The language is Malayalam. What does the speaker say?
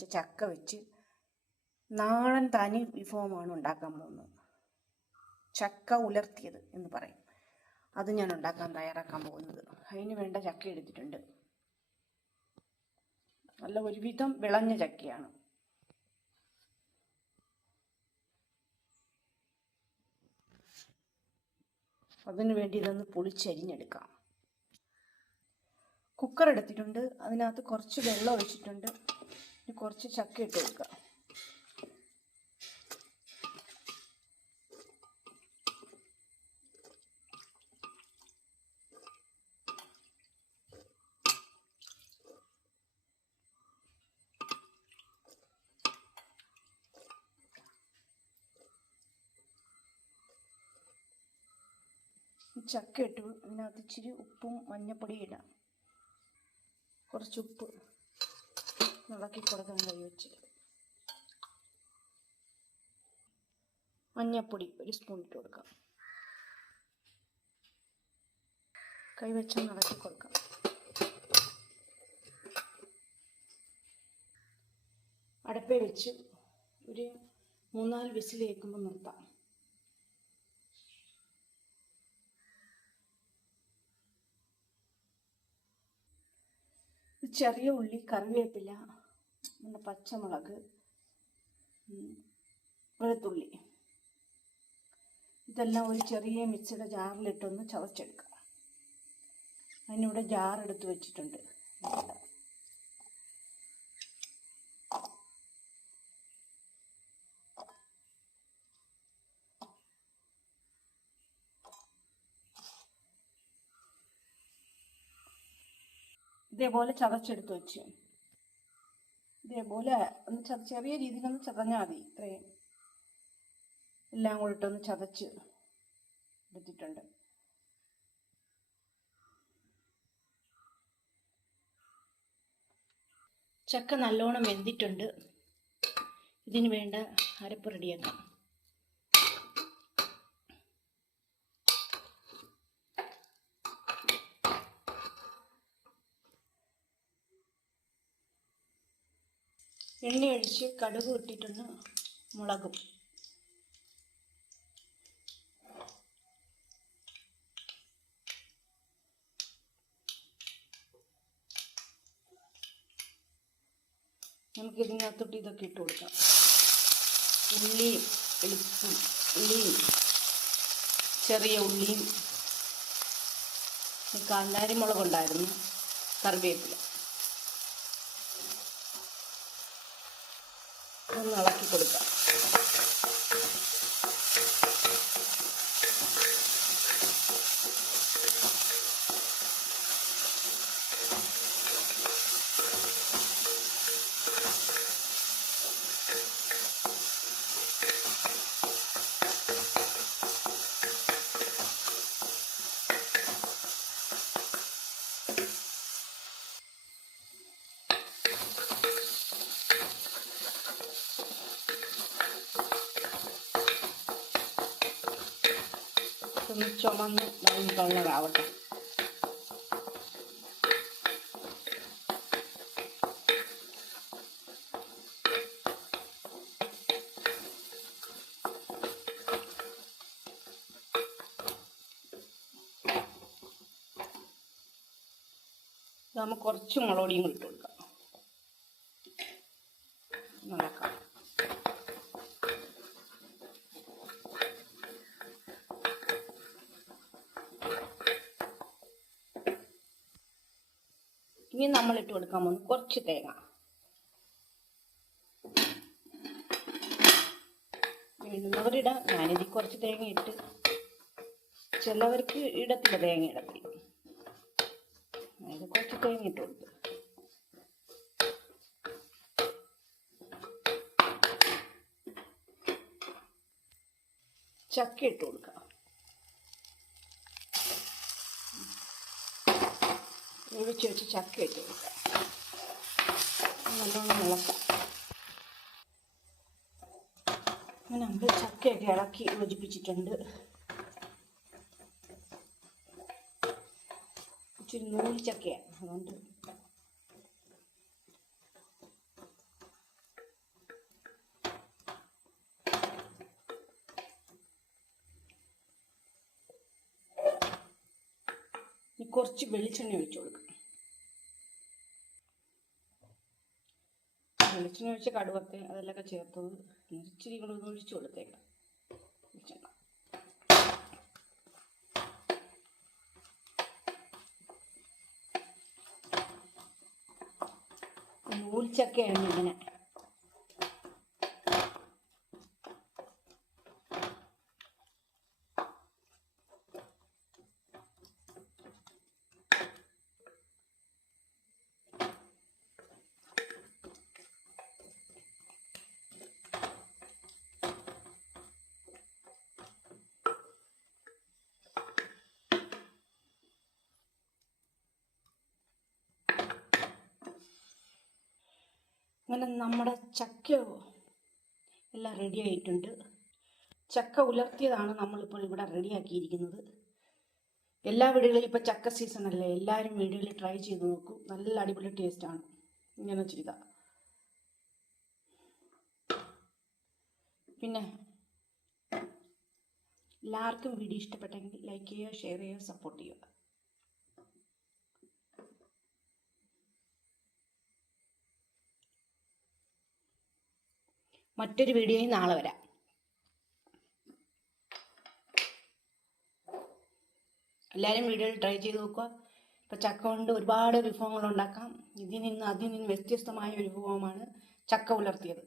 വെച്ച ചക്ക വെച്ച് നാടൻ തനി വിഭവമാണ് ഉണ്ടാക്കാൻ പോകുന്നത്. ചക്ക ഉലർത്തിയത് എന്ന് പറയും. അത് ഞാൻ തയ്യാറാക്കാൻ പോകുന്നത്. അതിന് വേണ്ട ചക്ക എടുത്തിട്ടുണ്ട്. നല്ല ഒരുവിധം വിളഞ്ഞ ചക്കയാണ്. അതിനു വേണ്ടി ഇതൊന്ന് പൊളിച്ചരിഞ്ഞെടുക്കാം. കുക്കർ എടുത്തിട്ടുണ്ട്. അതിനകത്ത് കുറച്ച് വെള്ളം ഒഴിച്ചിട്ടുണ്ട്. കുറച്ച് ചക്ക ഇട്ട് കൊടുക്കുക. ചക്ക ഇട്ടു. ഇതിനകത്ത് ഇച്ചിരി ഉപ്പും മഞ്ഞപ്പൊടിയും ഇടാം. കുറച്ച് ഉപ്പ് ഇളക്കി കൊടുക്കാൻ കൈ വെച്ച്. മഞ്ഞപ്പൊടി 1 സ്പൂൺ ഇട്ട് കൊടുക്കാം. കൈ വെച്ച് ഇളക്കി കൊടുക്കാം. അടുപ്പേ വെച്ച് ഒരു 3-4 വിസിൽ കേൾക്കുമ്പോൾ നിർത്താം. ചെറിയ ഉള്ളി, കറിവേപ്പില, പച്ചമുളക്, വെളുത്തുള്ളി ഇതെല്ലാം ഒരു ചെറിയ മിക്സിയുടെ ജാറിലിട്ടൊന്ന് ചതച്ചെടുക്കാം. അതിനിവിടെ ജാറെടുത്ത് വെച്ചിട്ടുണ്ട്. ഇതേപോലെ ചതച്ചെടുത്ത് വെച്ച് ഇതേപോലെ ഒന്ന് ചെറിയ രീതിയിലൊന്ന് ചതഞ്ഞാൽ മതി. ഇത്രയും എല്ലാം കൂടി ഇട്ടൊന്ന് ചതച്ച് എടുത്തിട്ടുണ്ട്. ചക്ക നല്ലോണം വെന്തിട്ടുണ്ട്. ഇതിന് വേണ്ട അരപ്പ് റെഡിയാക്കാം. എണ്ണ ഒഴിച്ച് കടുക് ഇട്ടിട്ടൊന്ന് മുളകും. നമുക്കിതിനകത്തോട്ട് ഇതൊക്കെ ഇട്ട് കൊടുക്കാം. ഉള്ളിയും ഉള്ളിയും ചെറിയ ഉള്ളിയും കാന്താരി മുളകുണ്ടായിരുന്നു, കറിവേപ്പില ഒന്ന് ഇളക്കി കൊടുക്കാം. ഒന്ന് ചുമന്ന് കളറാവട്ടെ. നമുക്ക് കുറച്ച് മുളക് പൊടിയും കൂടി ഇട്ട് കൊടുക്കാം. നടക്കാം. ഇനി നമ്മൾ ഇട്ട് കൊടുക്കാൻ പോകുന്നത് കുറച്ച് തേങ്ങ. വേണ്ടുന്നവരിടാം. ഞാനിതിൽ കുറച്ച് തേങ്ങ ഇട്ട്, ചിലവർക്ക് ഇടത്തില്ല, തേങ്ങ ഇടത്തില്ല. അതായത് കുറച്ച് തേങ്ങ ഇട്ട് കൊടുത്തു. ചക്ക ഇട്ട് കൊടുക്കാം. ഒഴിച്ച് വെച്ച് ചക്ക ഇട്ട് കൊടുക്കാം. നല്ലോണം ഇളക്കാം. അങ്ങനെ നമ്മൾ ചക്കയൊക്കെ ഇളക്കി യോജിപ്പിച്ചിട്ടുണ്ട്. ഇച്ചിരി നൂൽ ചക്കയാണ്, അതുകൊണ്ട് കുറച്ച് വെളിച്ചെണ്ണ ഒഴിച്ചു കൊടുക്കാം. വെളിച്ചെണ്ണ ഒഴിച്ച് കടുവൊക്കെ അതെല്ലാം ചേർത്തത് ഇച്ചിരി കൂടെ ഒഴിച്ചു കൊടുത്തേക്കാം. വെളിച്ചെണ്ണ നൂൽച്ചക്കയാണ് ഇങ്ങനെ. അങ്ങനെ നമ്മുടെ ചക്ക എല്ലാം റെഡി ആയിട്ടുണ്ട്. ചക്ക ഉലർത്തിയതാണ് നമ്മളിപ്പോൾ ഇവിടെ റെഡിയാക്കിയിരിക്കുന്നത്. എല്ലാ വീടുകളിലും ഇപ്പോൾ ചക്ക സീസൺ അല്ലേ, എല്ലാവരും വീടുകളിൽ ട്രൈ ചെയ്ത് നോക്കൂ. നല്ല അടിപൊളി ടേസ്റ്റാണ് ഇങ്ങനെ ചെയ്താൽ. പിന്നെ എല്ലാവർക്കും വീഡിയോ ഇഷ്ടപ്പെട്ടെങ്കിൽ ലൈക്ക് ചെയ്യുക, ഷെയർ ചെയ്യുക, സപ്പോർട്ട് ചെയ്യുക. മറ്റൊരു വീഡിയോയിൽ നാളെ വരാം. എല്ലാവരും വീഡിയോയിൽ ട്രൈ ചെയ്ത് നോക്കുക. ഇപ്പോൾ ചക്ക കൊണ്ട് ഒരുപാട് വിഭവങ്ങൾ ഉണ്ടാക്കാം. അതിൽ നിന്ന് വ്യത്യസ്തമായ ഒരു വിഭവമാണ് ചക്ക ഉലർത്തിയത്.